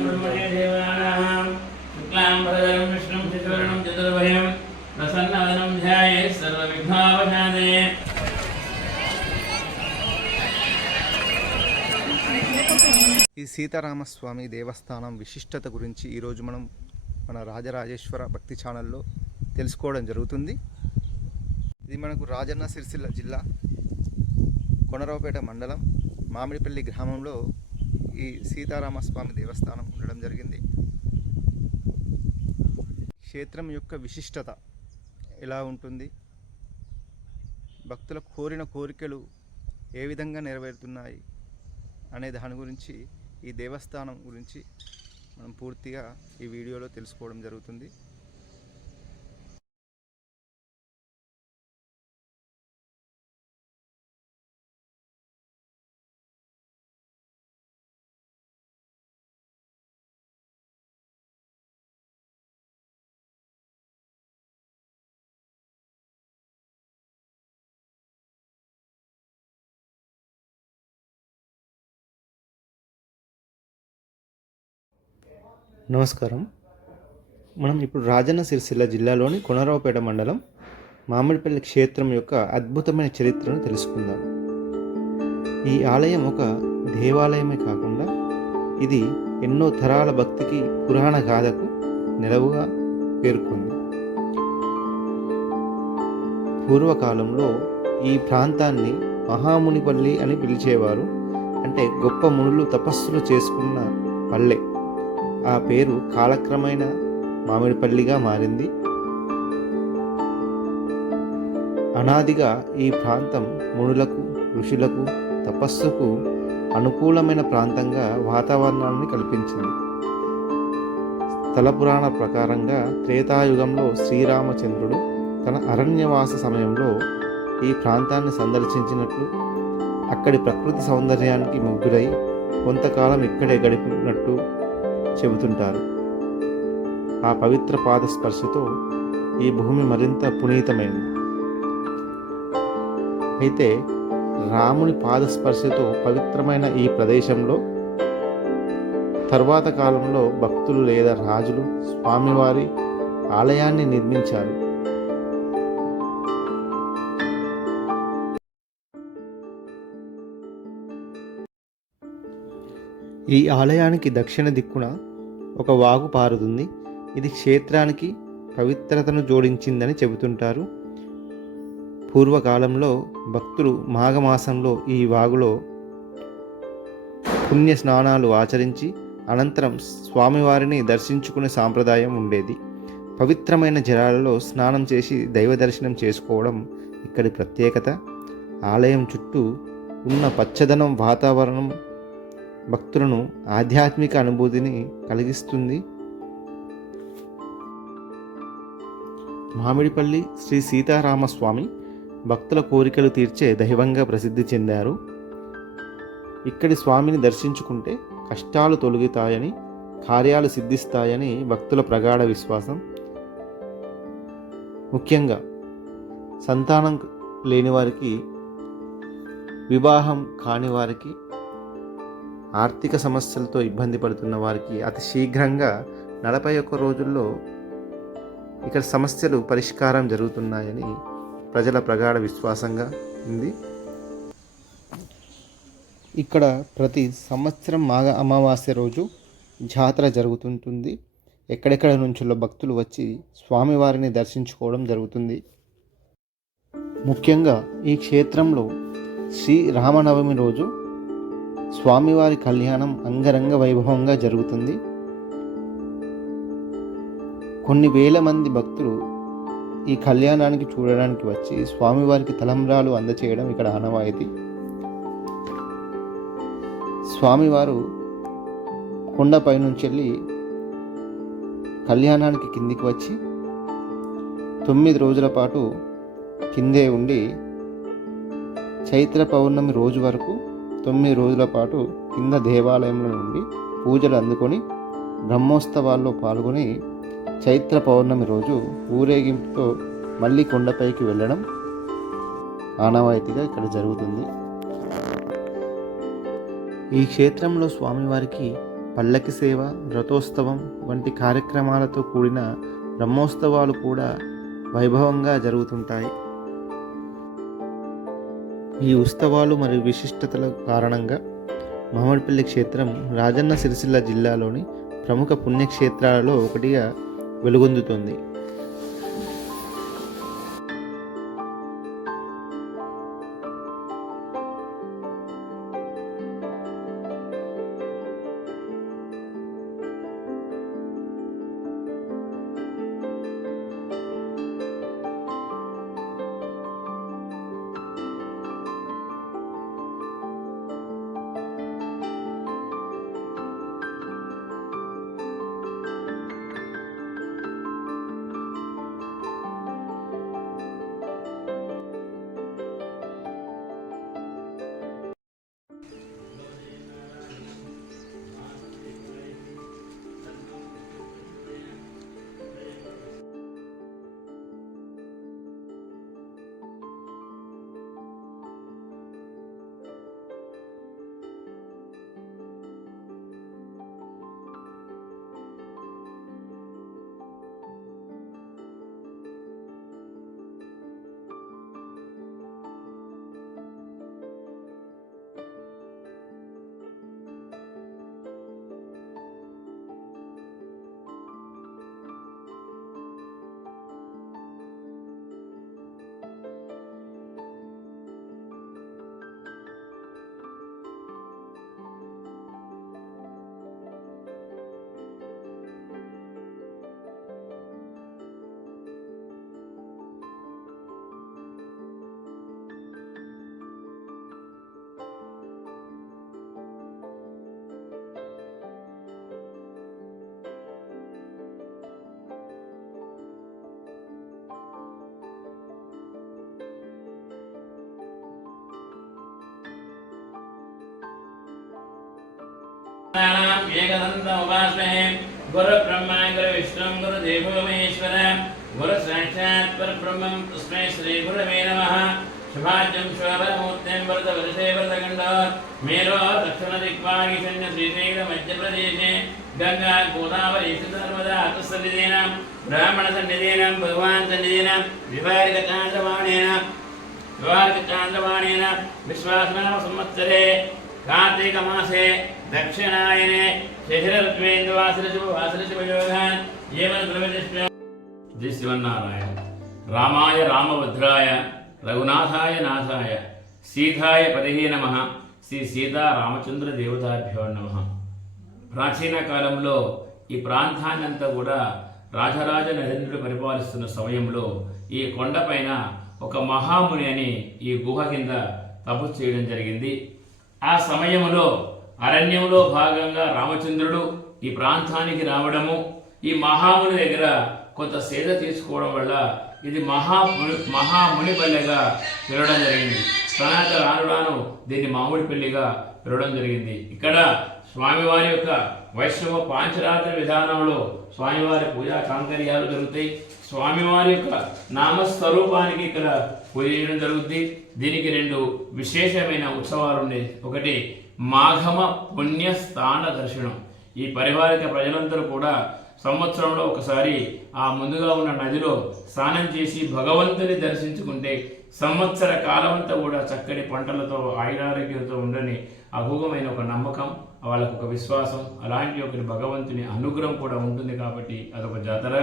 ब्रह्मदेवानां शुक्लांबरधरं विष्णुं शशिवर्णं चतुर्भुजं प्रसन्नवदनं ध्यायेत् सर्वविघ्नोपशान्तये। ఈ సీతారామస్వామి దేవస్థానం విశిష్టత గురించి ఈరోజు మనం మన రాజరాజేశ్వర భక్తి ఛానల్లో తెలుసుకోవడం జరుగుతుంది. ఇది మనకు రాజన్న సిరిసిల్ల జిల్లా కొనరావుపేట మండలం మామిడిపల్లి గ్రామంలో ఈ సీతారామస్వామి దేవస్థానం ఉండడం జరిగింది. క్షేత్రం యొక్క విశిష్టత ఎలా ఉంటుంది, భక్తుల కోరిన కోరికలు ఏ విధంగా నెరవేరుతున్నాయి అనే దాని గురించి, ఈ దేవస్థానం గురించి మనం పూర్తిగా ఈ వీడియోలో తెలుసుకోవడం జరుగుతుంది. నమస్కారం. మనం ఇప్పుడు రాజన్న సిరిసిల్ల జిల్లాలోని కొనరావుపేట మండలం మామిడిపల్లి క్షేత్రం యొక్క అద్భుతమైన చరిత్రను తెలుసుకుందాం. ఈ ఆలయం ఒక దేవాలయమే కాకుండా ఇది ఎన్నో తరాల భక్తికి పురాణ గాథకు నెలవుగా పేర్కొంది. పూర్వకాలంలో ఈ ప్రాంతాన్ని మహామునిపల్లి అని పిలిచేవారు. అంటే గొప్ప మునులు తపస్సులు చేసుకున్న పల్లె. ఆ పేరు కాలక్రమేణా మామిడిపల్లిగా మారింది. అనాదిగా ఈ ప్రాంతం మునులకు, ఋషులకు తపస్సుకు అనుకూలమైన ప్రాంతంగా వాతావరణాన్ని కల్పించింది. స్థల పురాణ ప్రకారంగా త్రేతాయుగంలో శ్రీరామచంద్రుడు తన అరణ్యవాస సమయంలో ఈ ప్రాంతాన్ని సందర్శించినట్లు, అక్కడి ప్రకృతి సౌందర్యానికి ముగ్ధులై కొంతకాలం ఇక్కడే గడిపినట్టు చెబుతుంటారు. ఆ పవిత్ర పాద స్పర్శతో ఈ భూమి మరింత పునీతమైంది. అయితే రాముని పాదస్పర్శతో పవిత్రమైన ఈ ప్రదేశంలో తర్వాత కాలంలో భక్తులు లేదా రాజులు స్వామివారి ఆలయాన్ని నిర్మించారు. ఈ ఆలయానికి దక్షిణ దిక్కున ఒక వాగు పారుతుంది. ఇది క్షేత్రానికి పవిత్రతను జోడించిందని చెబుతుంటారు. పూర్వకాలంలో భక్తులు మాఘమాసంలో ఈ వాగులో పుణ్య స్నానాలు ఆచరించి అనంతరం స్వామివారిని దర్శించుకునే సాంప్రదాయం ఉండేది. పవిత్రమైన జలాలలో స్నానం చేసి దైవ దర్శనం చేసుకోవడం ఇక్కడి ప్రత్యేకత. ఆలయం చుట్టూ ఉన్న పచ్చదనం వాతావరణం భక్తులను ఆధ్యాత్మిక అనుభూతిని కలిగిస్తుంది. మామిడిపల్లి శ్రీ సీతారామస్వామి భక్తుల కోరికలు తీర్చే దైవంగా ప్రసిద్ధి చెందారు. ఇక్కడి స్వామిని దర్శించుకుంటే కష్టాలు తొలగుతాయని, కార్యాలు సిద్ధిస్తాయని భక్తుల ప్రగాఢ విశ్వాసం. ముఖ్యంగా సంతానం లేని వారికి, వివాహం కాని వారికి, ఆర్థిక సమస్యలతో ఇబ్బంది పడుతున్న వారికి అతి శీఘ్రంగా 41 రోజుల్లో ఇక్కడ సమస్యలు పరిష్కారం జరుగుతున్నాయని ప్రజల ప్రగాఢ విశ్వాసంగా ఉంది. ఇక్కడ ప్రతి సంవత్సరం మాఘ అమావాస్య రోజు జాతర జరుగుతుంటుంది. ఎక్కడెక్కడ నుంచో భక్తులు వచ్చి స్వామివారిని దర్శించుకోవడం జరుగుతుంది. ముఖ్యంగా ఈ క్షేత్రంలో శ్రీ రామనవమి రోజు స్వామివారి కళ్యాణం అంగరంగ వైభవంగా జరుగుతుంది. కొన్ని వేల మంది భక్తులు ఈ కళ్యాణానికి చూడడానికి వచ్చి స్వామివారికి తలంబ్రాలు అందచేయడం ఇక్కడ ఆనవాయితీ. స్వామివారు కొండపై నుంచి వెళ్ళి కళ్యాణానికి కిందికి వచ్చి 9 రోజుల పాటు కిందే ఉండి చైత్ర పౌర్ణమి రోజు వరకు 9 రోజుల పాటు కింద దేవాలయంలో నుండి పూజలు అందుకొని బ్రహ్మోత్సవాల్లో పాల్గొని చైత్ర పౌర్ణమి రోజు ఊరేగింపుతో మళ్ళీ కొండపైకి వెళ్ళడం ఆనవాయితీగా ఇక్కడ జరుగుతుంది. ఈ క్షేత్రంలో స్వామివారికి పల్లకి సేవ, రథోత్సవం వంటి కార్యక్రమాలతో కూడిన బ్రహ్మోత్సవాలు కూడా వైభవంగా జరుగుతుంటాయి. ఈ ఉత్సవాలు మరియు విశిష్టతల కారణంగా మామిడిపల్లి క్షేత్రం రాజన్న సిరిసిల్ల జిల్లాలోని ప్రముఖ పుణ్యక్షేత్రాలలో ఒకటిగా వెలుగొందుతుంది. ఏకదంతముపాస్మహే గురు బ్రహ్మ గురు విష్ణు గురు దేవో మహేశ్వర గురు సాక్షాత్ పరబ్రహ్మం తస్మై శ్రీ గురవే నమః. శుభాజ్యం శోభనమూర్తిం వరద వరుషే వరదగండ మేరో దక్షిణ దిక్పాగిషణ్య శ్రీశైల మధ్యప్రదేశే గంగా గోదావరి నర్మదా అతసన్నిధీనాం బ్రాహ్మణ సన్నిధీనాం భగవాన్ సన్నిధీనాం వివారిక చాంద్రవాణేన విశ్వాసనామ సంవత్సరే కార్తీక మాసే దక్షిణాయనే శిశిరద్వేంద్రవాసరశుభయోగాన్ ఏమన్ ద్రవదిష్ట. జై శ్రీమన్నారాయణ. రామాయ రామభద్రాయ రఘునాథాయ నాథాయ సీతాయ పతిహే నమః. శ్రీ సీతారామచంద్ర దేవతాభ్యో నమః. ప్రాచీన కాలంలో ఈ ప్రాంతాన్నంతా కూడా రాజరాజ నరేంద్రుడు పరిపాలిస్తున్న సమయంలో ఈ కొండపైన ఒక మహాముని అని ఈ గుహ కింద తపస్సు చేయడం జరిగింది. ఆ సమయంలో అరణ్యంలో భాగంగా రామచంద్రుడు ఈ ప్రాంతానికి రావడము, ఈ మహాముని దగ్గర కొంత సేద తీసుకోవడం వల్ల ఇది మహాముని పల్లెగా పిలవడం జరిగింది. తర్వాత రాను రాను దీన్ని మామిడిపల్లిగా పిలవడం జరిగింది. ఇక్కడ స్వామివారి యొక్క వైష్ణవ పాంచరాత్రి విధానంలో స్వామివారి పూజా కాంకర్యాలు జరుగుతాయి. స్వామివారి యొక్క నామస్వరూపానికి ఇక్కడ పూజ చేయడం జరుగుతుంది. దీనికి రెండు విశేషమైన ఉత్సవాలు ఉన్నాయి. ఒకటి మాఘమ పుణ్యస్థాన దర్శనం. ఈ పరివారిక ప్రజలందరూ కూడా సంవత్సరంలో ఒకసారి ఆ ముందుగా ఉన్న నదిలో స్నానం చేసి భగవంతుని దర్శించుకుంటే సంవత్సర కాలమంతా కూడా చక్కటి పంటలతో ఆయురారోగ్యంతో ఉండని అభోగమైన ఒక నమ్మకం, వాళ్ళకు ఒక విశ్వాసం, అలాంటి ఒకటి భగవంతుని అనుగ్రహం కూడా ఉంటుంది. కాబట్టి అదొక జాతర.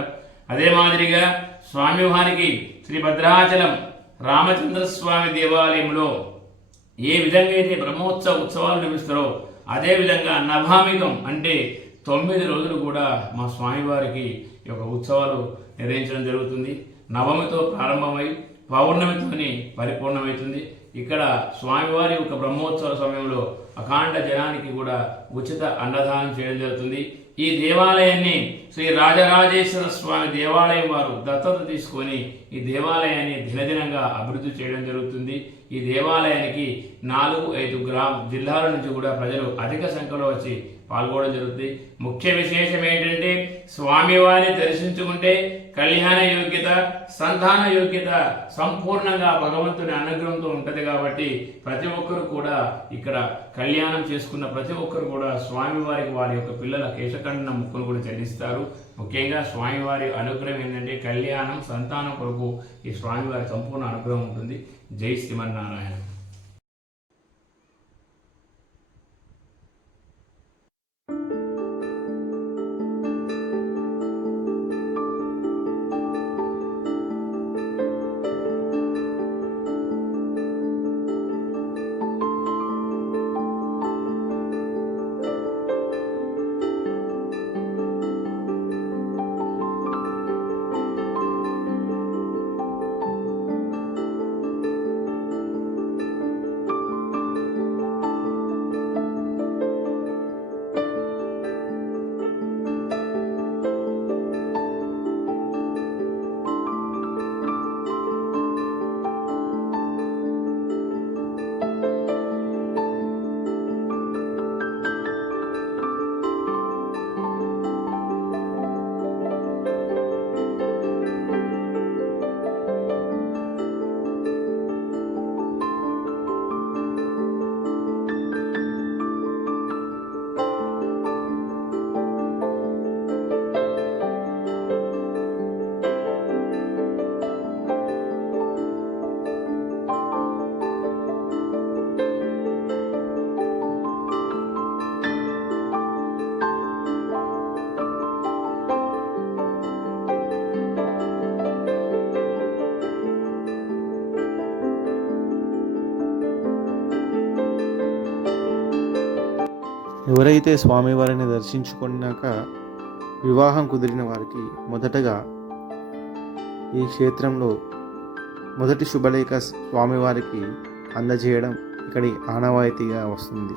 అదే మాదిరిగా స్వామివారికి శ్రీ భద్రాచలం రామచంద్ర స్వామి దేవాలయంలో ఏ విధంగా అయితే బ్రహ్మోత్సవ ఉత్సవాలు నిర్మిస్తారో అదేవిధంగా నవామికం అంటే 9 రోజులు కూడా మా స్వామివారికి ఈ యొక్క ఉత్సవాలు నిర్వహించడం జరుగుతుంది. నవమితో ప్రారంభమై పౌర్ణమితోని పరిపూర్ణమవుతుంది. ఇక్కడ స్వామివారి యొక్క బ్రహ్మోత్సవ సమయంలో అఖండ జనానికి కూడా ఉచిత అన్నదానం చేయడం జరుగుతుంది. ఈ దేవాలయాన్ని శ్రీ రాజరాజేశ్వర స్వామి దేవాలయం వారు దత్తత తీసుకొని ఈ దేవాలయాన్ని దినదినంగా అభివృద్ధి చేయడం జరుగుతుంది. ఈ దేవాలయానికి 4-5 జిల్లాల నుంచి కూడా ప్రజలు అధిక సంఖ్యలో వచ్చి పాల్గొనడం జరుగుతుంది. ముఖ్య విశేషం ఏంటంటే స్వామివారిని దర్శించుకుంటే కళ్యాణ యోగ్యత, సంతాన యోగ్యత సంపూర్ణంగా భగవంతుని అనుగ్రహంతో ఉంటుంది. కాబట్టి ప్రతి ఒక్కరు కూడా ఇక్కడ కళ్యాణం చేసుకున్న ప్రతి ఒక్కరు కూడా స్వామివారికి వారి యొక్క పిల్లల కేశఖండన ముక్కును కూడా చెల్లిస్తారు. ముఖ్యంగా స్వామివారి అనుగ్రహం ఏంటంటే కళ్యాణం, సంతానం కొరకు ఈ స్వామివారి సంపూర్ణ అనుగ్రహం ఉంటుంది. జై శ్రీమన్నారాయణ. ఎవరైతే స్వామివారిని దర్శించుకున్నాక వివాహం కుదిరిన వారికి మొదటగా ఈ క్షేత్రంలో మొదటి శుభలేఖ స్వామివారికి అందజేయడం ఇక్కడి ఆనవాయితీగా వస్తుంది.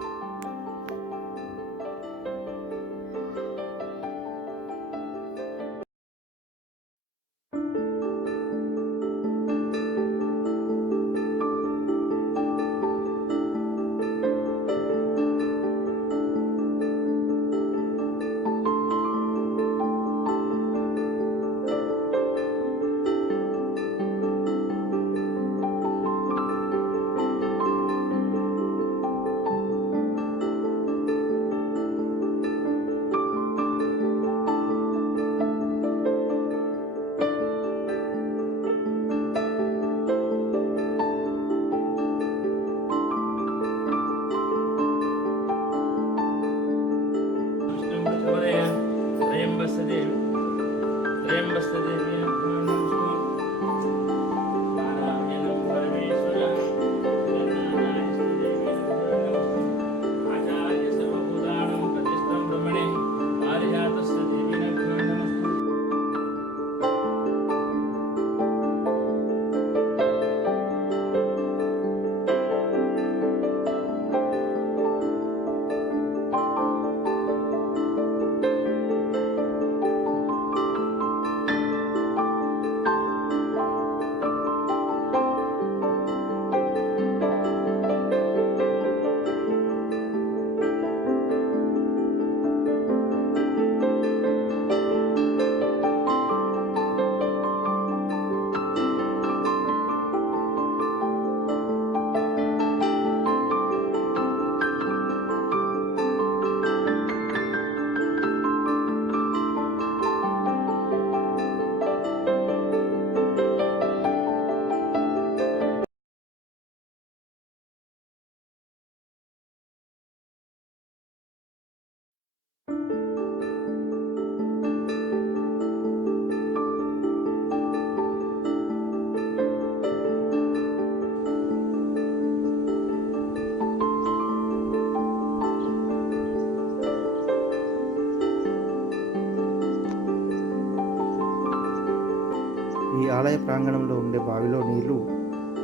ఈ ఆలయ ప్రాంగణంలో ఉండే బావిలో నీళ్లు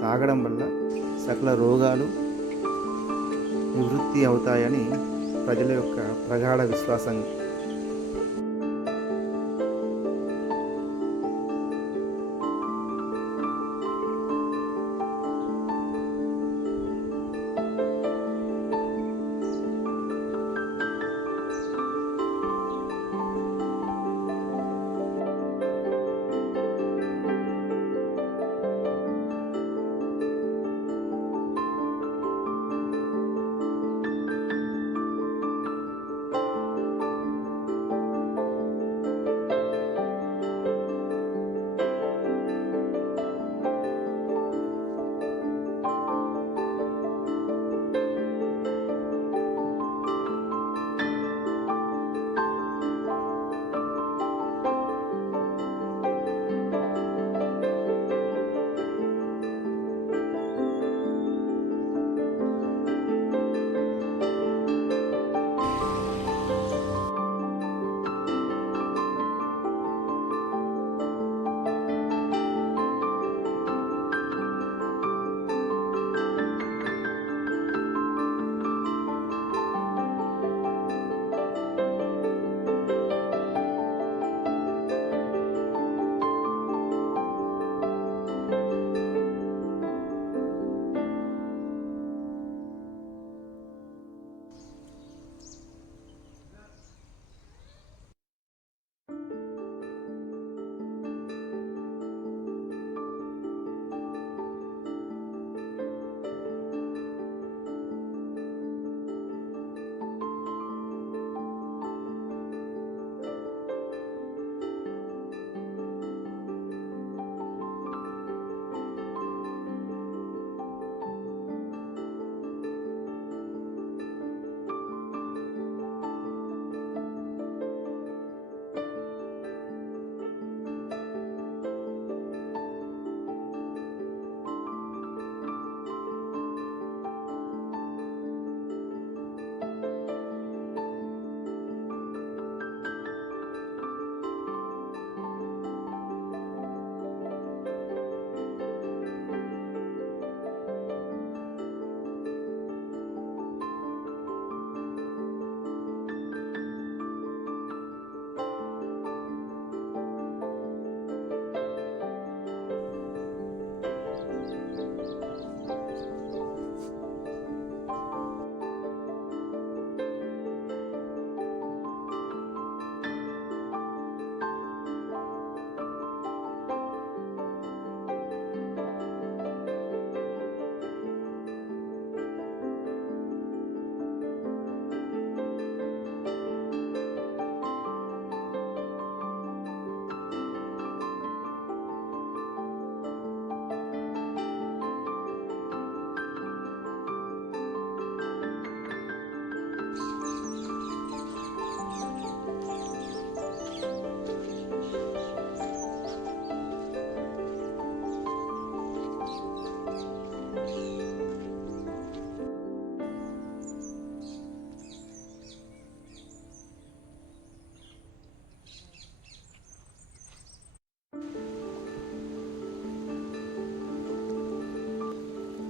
తాగడం వల్ల సకల రోగాలు నివృత్తి అవుతాయని ప్రజల యొక్క ప్రగాఢ విశ్వాసం.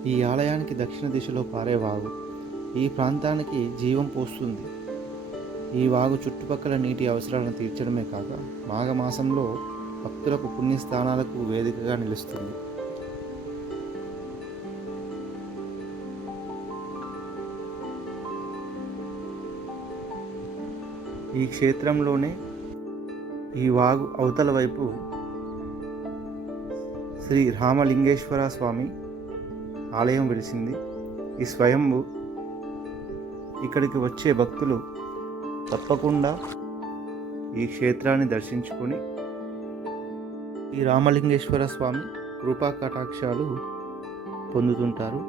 ఈ ఆలయానికి దక్షిణ దిశలో పారే వాగు ఈ ప్రాంతానికి జీవం పోస్తుంది. ఈ వాగు చుట్టుపక్కల నీటి అవసరాలను తీర్చడమే కాక మాఘమాసంలో భక్తులకు పుణ్యస్థానాలకు వేదికగా నిలుస్తుంది. ఈ క్షేత్రంలోనే ఈ వాగు అవతల వైపు శ్రీ రామలింగేశ్వర స్వామి ఆలయం వెలిసింది. ఈ స్వయంభు ఇక్కడికి వచ్చే భక్తులు తప్పకుండా ఈ క్షేత్రాన్ని దర్శించుకొని ఈ రామలింగేశ్వర స్వామి కృపా కటాక్షాలు పొందుతుంటారు.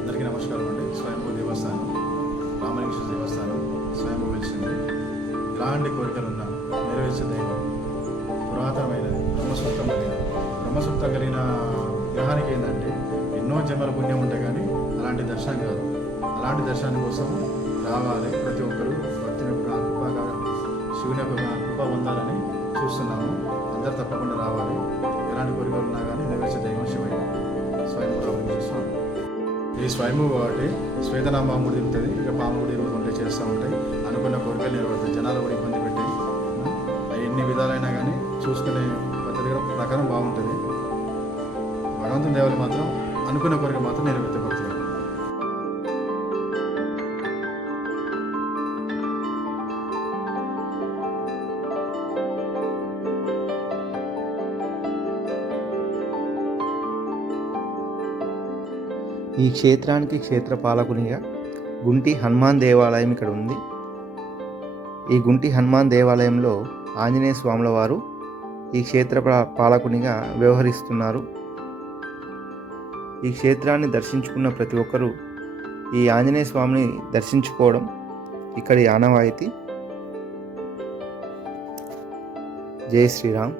అందరికీ నమస్కారం అండి. స్వయంభూ దేవస్థానం, రామలింగేశ్వర దేవస్థానం స్వయంభూ వెలిసింది. ఇలాంటి కోరికలున్న నెరవేర్చే దైవం పురాతనమైనది, బ్రహ్మసూత్రం కలిగిన గ్రహానికి ఏంటంటే ఎన్నో జన్మల పుణ్యం ఉంటే కానీ అలాంటి దర్శనం కాదు. అలాంటి దర్శనం కోసం రావాలి ప్రతి ఒక్కరూ భక్తిని కృపగా శివుని యొక్క కృప పొందాలని చూస్తున్నాము. అందరు తప్పకుండా రావాలి. ఎలాంటి కోరికలు ఉన్నా కానీ నెరవేర్చే దైవం శివయ్య స్వయంభూ రామలింగేశ్వర స్వామి. ఈ స్వయంభూ కాబట్టి శ్వేతనామాముడి తిరుగుతుంది, ఇక పాముడి ఉంటే చేస్తూ ఉంటాయి. అనుకున్న కోరికలు నెరవేరుతాయి. జనాలు కూడా ఇబ్బంది పెట్టాయి. ఎన్ని విధాలైనా కానీ చూసుకునే పద్ధతి ప్రకారం బాగుంటుంది. భగవంతుని దేవాలు మాత్రం అనుకున్న కోరిక మాత్రం నెరవేరుతాయి భక్తులు. ఈ క్షేత్రానికి క్షేత్రపాలకునిగా గుంటి హనుమాన్ దేవాలయం ఇక్కడ ఉంది. ఈ గుంటి హనుమాన్ దేవాలయంలో ఆంజనేయ స్వాముల వారు ఈ క్షేత్ర పాలకునిగా వ్యవహరిస్తున్నారు. ఈ క్షేత్రాన్ని దర్శించుకున్న ప్రతి ఒక్కరూ ఈ ఆంజనేయ స్వామిని దర్శించుకోవడం ఇక్కడి ఆనవాయితీ. జై శ్రీరామ్.